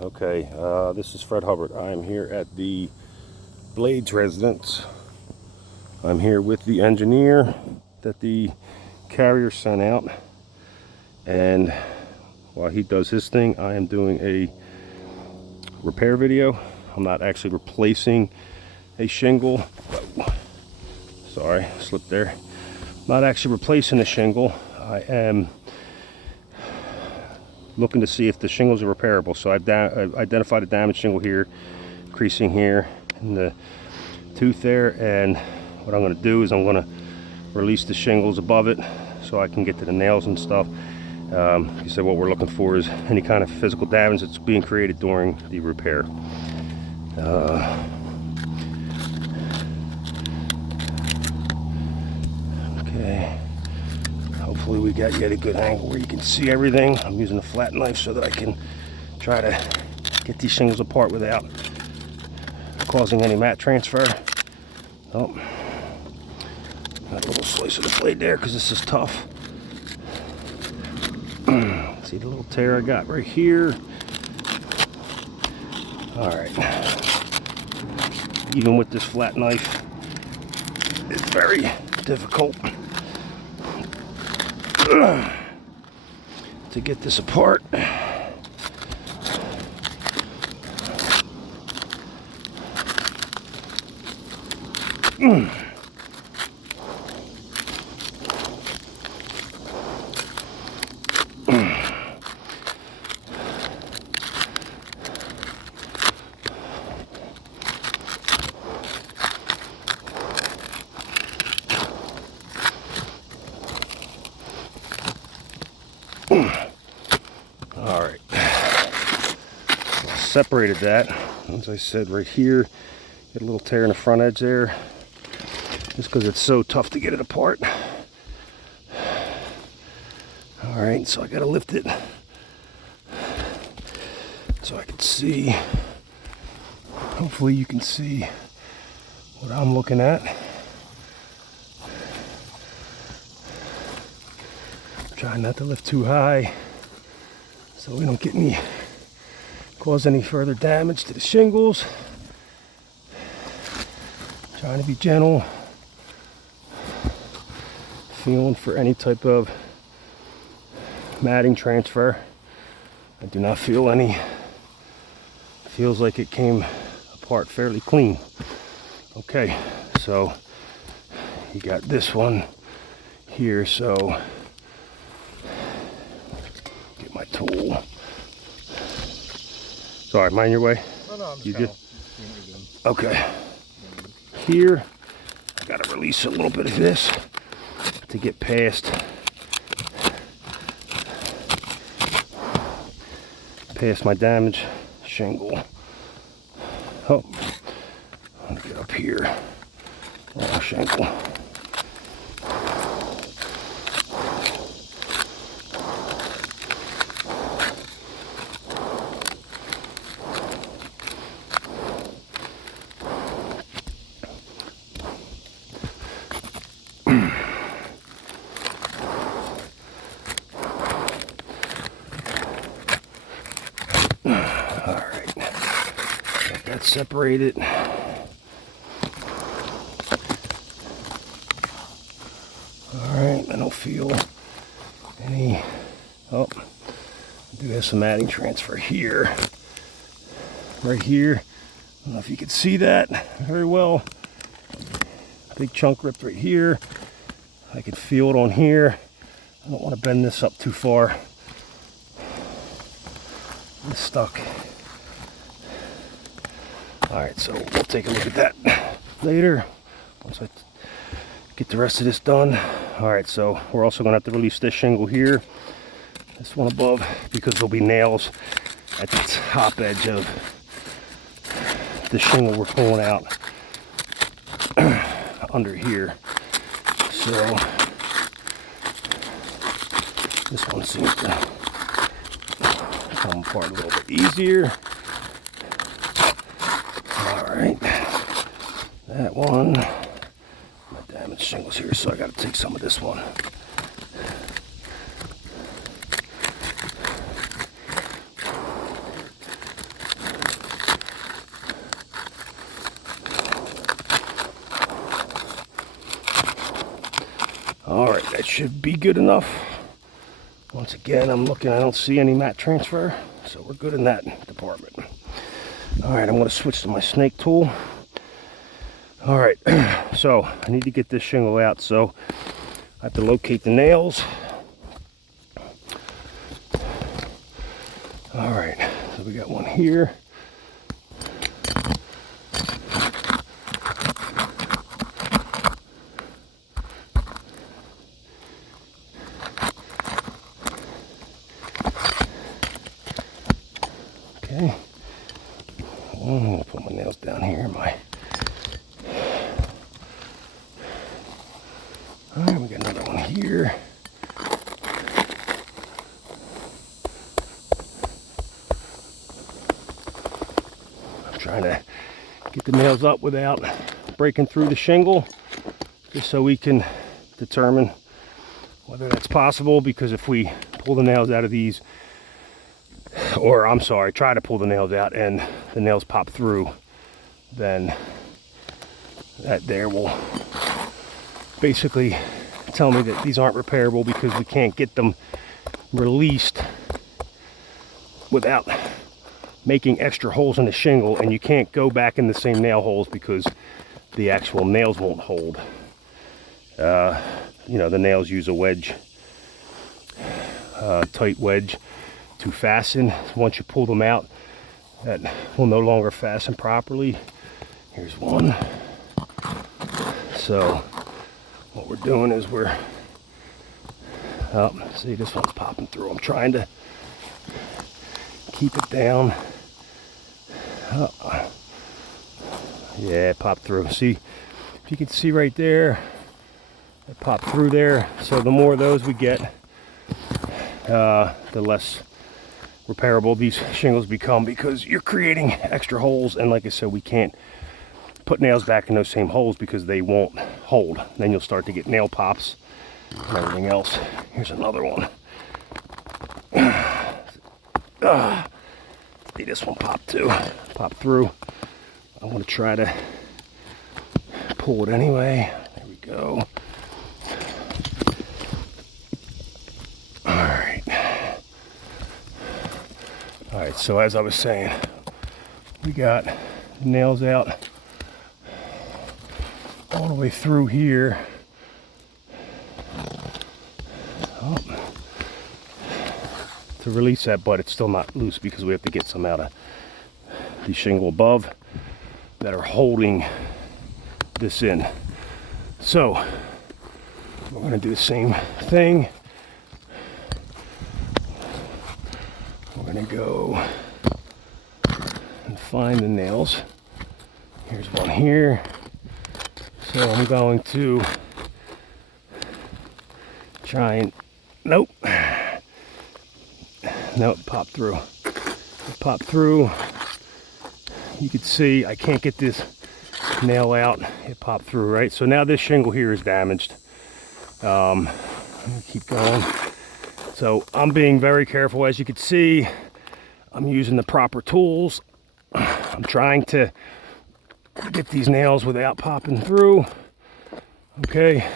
Okay, this is Fred Hubbard. I am here at the Blades residence. I'm here with the engineer that the carrier sent out, and while he does his thing, I am doing a repair video. I'm not actually replacing a shingle. Sorry, slipped there. Not actually replacing a shingle. I am looking to see if the shingles are repairable. So I've identified a damaged shingle here, creasing here in the tooth there, and what I'm going to do is I'm going to release the shingles above it so I can get to the nails and stuff. He said what we're looking for is any kind of physical damage that's being created during the repair. Okay, hopefully we got yet a good angle where you can see everything. I'm using a flat knife so that I can try to get these shingles apart without causing any mat transfer. Oh, got a little slice of the blade there because this is tough. See the little tear I got right here. All right, even with this flat knife, it's very difficult to get this apart. All right, so I separated that. As I said, right here, get a little tear in the front edge there, just because it's so tough to get it apart. All right, so I got to lift it so I can see. Hopefully you can see what I'm looking at. Trying not to lift too high so we don't cause any further damage to the shingles. Trying to be gentle, feeling for any type of matting transfer. I do not feel any. Feels like it came apart fairly clean. Okay, so you got this one here, so get my tool. Sorry, mind your way. No, I'm You good? Okay. Here, I gotta release a little bit of this to get past my damaged shingle. Oh, I'm gonna get up here. Oh, shingle. Separate it. Alright, I don't feel any. Oh, I do have some matting transfer here. Right here. I don't know if you can see that very well. Big chunk ripped right here. I can feel it on here. I don't want to bend this up too far. It's stuck. Alright, so we'll take a look at that later once I get the rest of this done. Alright, so we're also going to have to release this shingle here, this one above, because there'll be nails at the top edge of the shingle we're pulling out under here. So this one seems to come apart a little bit easier. Alright, that one, my damaged shingles here, so I got to take some of this one. should be good enough. Once again, I'm looking, I don't see any mat transfer, so we're good in that department. All right, I'm going to switch to my snake tool. All right, so I need to get this shingle out, so I have to locate the nails. All right, so we got one here. Okay, I'm gonna put my nails down here. All right, we got another one here. Trying to get the nails up without breaking through the shingle, just so we can determine whether that's possible, because if we pull the nails out of these, or I'm sorry, try to pull the nails out and the nails pop through, then that there will basically tell me that these aren't repairable, because we can't get them released without making extra holes in the shingle, and you can't go back in the same nail holes because the actual nails won't hold. You know, the nails use a wedge, tight wedge to fasten. Once you pull them out, that will no longer fasten properly. Here's one. So what we're doing is see, this one's popping through. I'm trying to keep it down. Yeah, it popped through. See, if you can see right there, it popped through there. So the more of those we get, the less repairable these shingles become, because you're creating extra holes. And like I said, we can't put nails back in those same holes because they won't hold. Then you'll start to get nail pops and everything else. Here's another one. See, this one popped too. Popped through. I'm going to try to pull it anyway. There we go. All right, so as I was saying, we got nails out all the way through here. Oh. To release that, but it's still not loose because we have to get some out of the shingle above that are holding this in. So we're going to do the same thing. We're going to go and find the nails. Here's one here. So I'm going to try and, nope, pop through. It popped through. You can see I can't get this nail out. It popped through, right? So now this shingle here is damaged. I'm gonna keep going. So I'm being very careful. As you can see, I'm using the proper tools. I'm trying to get these nails without popping through. Okay.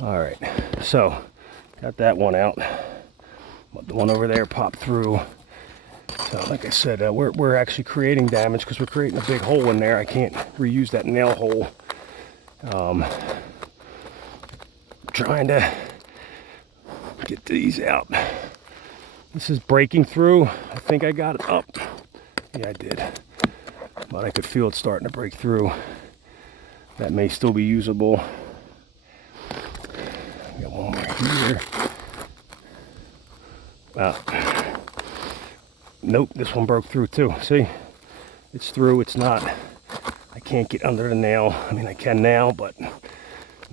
All right, so got that one out, but the one over there popped through. So like I said, we're actually creating damage because we're creating a big hole in there. I can't reuse that nail hole. Trying to get these out. This is breaking through. I think I got it up. Yeah, I did. But I could feel it starting to break through. That may still be usable. Got one more here. Nope, this one broke through too. See, it's through. It's not. I can't get under the nail. I mean, I can now, but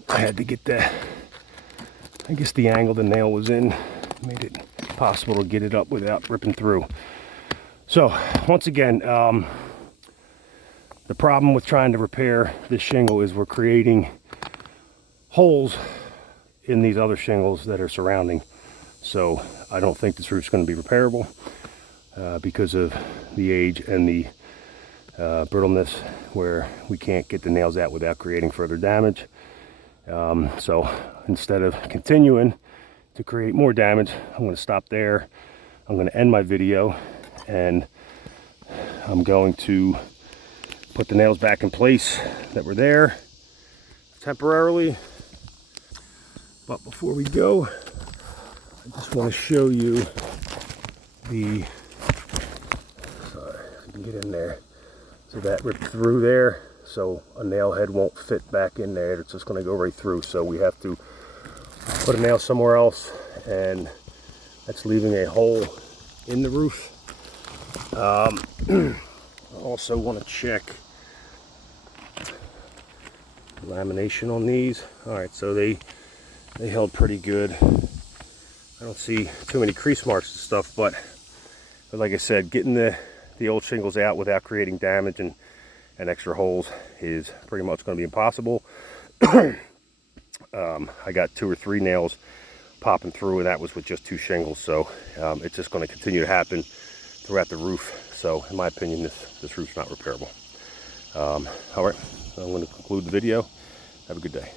I had to get the, I guess the angle the nail was in made it possible to get it up without ripping through. So once again, the problem with trying to repair this shingle is we're creating holes in these other shingles that are surrounding. So I don't think this roof's going to be repairable because of the age and the brittleness where we can't get the nails out without creating further damage. So instead of continuing to create more damage, I'm going to stop there. I'm going to end my video, and I'm going to put the nails back in place that were there temporarily. But before we go, I just want to show you the, sorry, if you can get in there. So that ripped through there, so a nail head won't fit back in there. It's just going to go right through. So we have to put a nail somewhere else, and that's leaving a hole in the roof. I also want to check lamination on these. All right, so they held pretty good. I don't see too many crease marks and stuff, but like I said, getting the old shingles out without creating damage and extra holes is pretty much going to be impossible. I got 2 or 3 nails popping through, and that was with just 2 shingles. So it's just going to continue to happen throughout the roof. So in my opinion, this roof's not repairable. All right, I'm going to conclude the video. Have a good day.